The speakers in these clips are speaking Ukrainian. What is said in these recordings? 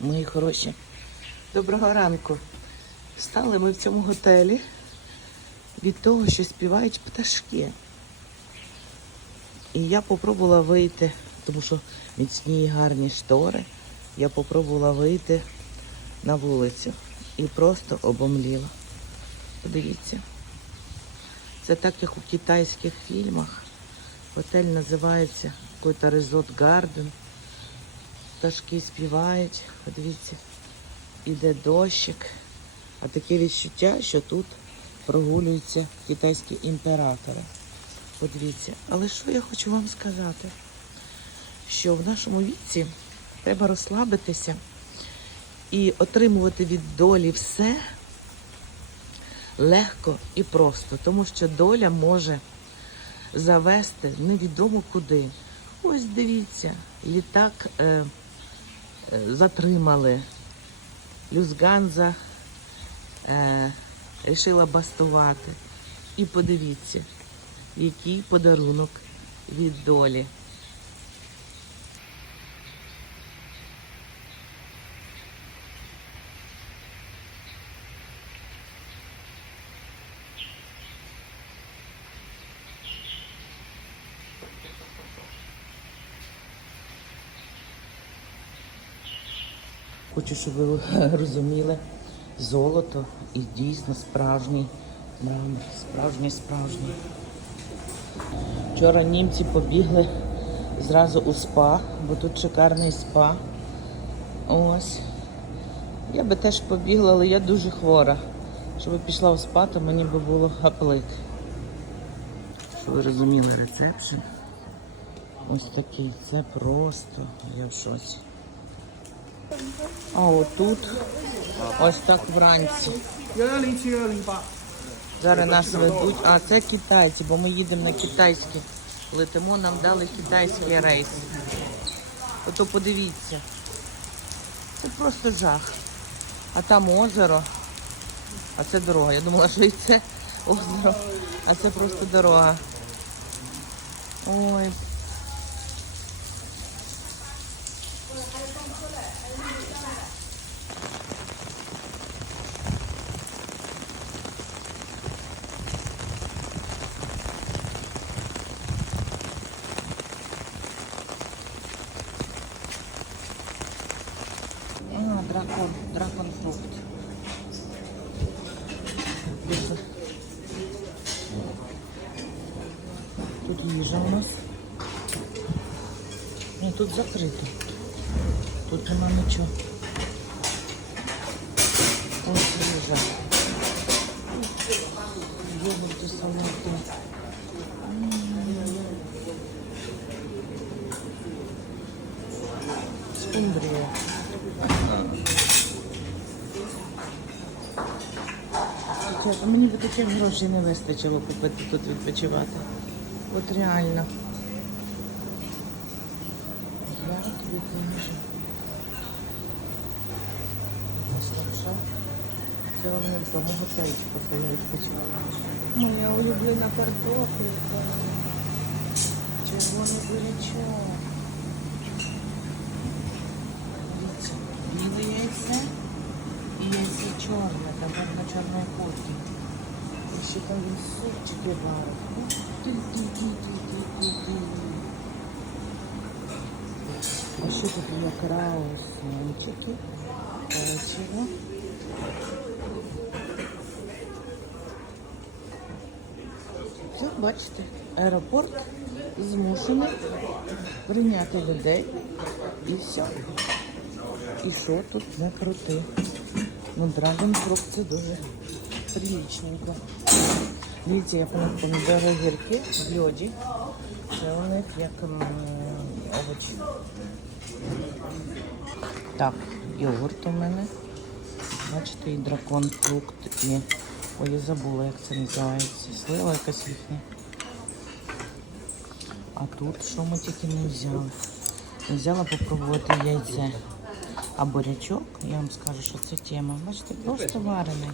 Мої хороші. Доброго ранку. Стали ми в цьому готелі від того, що співають пташки. І я попробувала вийти, тому що міцні і гарні штори. Я попробувала вийти на вулицю і просто обомліла. Подивіться. Це так, як у китайських фільмах. Готель називається якийсь Resort Garden. Пташки співають, подивіться, іде дощик. А таке відчуття, що тут прогулюються китайські імператори. Подивіться. Але що я хочу вам сказати? Що в нашому віці треба розслабитися і отримувати від долі все легко і просто, тому що доля може завести невідомо куди. Ось дивіться, літак е, затримали. Люзганза е, рішила бастувати. І подивіться, який подарунок від долі. Хочу, щоб ви розуміли, золото і дійсно справжній мрамор, справжній, справжній. Вчора німці побігли зразу у спа, бо тут шикарний спа. Ось. Я би теж побігла, але я дуже хвора. Щоб пішла в спа, то мені би було гаплик. Щоб ви розуміли рецепшн. Ось такий. Це просто. Я в шоці. А отут ось так вранці. Зараз нас ведуть. А це китайці, бо ми їдемо на китайські. Летимо, нам дали китайський рейс. Ото подивіться. Це просто жах. А там озеро. А це дорога. Я думала, що і це озеро. А це просто дорога. Ой, дракон, дракон фрукт. Тут їжа у нас. Ні, тут закрито. Тут нема нічого. Ось їжа. Йогурти, салати. М. Скумбрія. Мені би таких грошей не вистачило купити тут відпочивати. От реально. Ось лапша. Це вони в тому готельчику поки я відпочивала. Моя улюблена картопелька. Червоний. Дивіться, біле яйце і яйце чорне, там на чорної курки. І ще там він супчики варить. А ще тут є краусончики, печиво. Все, бачите, аеропорт змушений прийняти людей і все. І що тут не крути? Ну, Dragon Fruit це дуже приличненько. Дивіться, я помню помідори гірки льоді. Це у них як овочі. Так, йогурт у мене. Бачите, і дракон фрукт, і ой, я забула, як це називається. Слива якась їхня. А тут що ми тільки не взяли? Взяла попробувати яйце. А бурячок, я вам скажу, що це тема. Бачите, просто варений.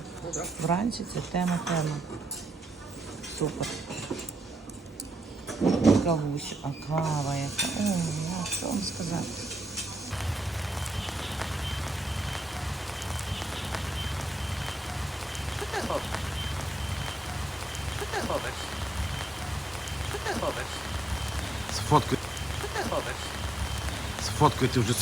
Вранці це тема тема. Супер кавусь, а кава яка. О, ну, що вам сказати. Що ти робиш? Що ти робиш? Що ти робиш? Сфоткай. Що ти робиш? Сфоткайте вже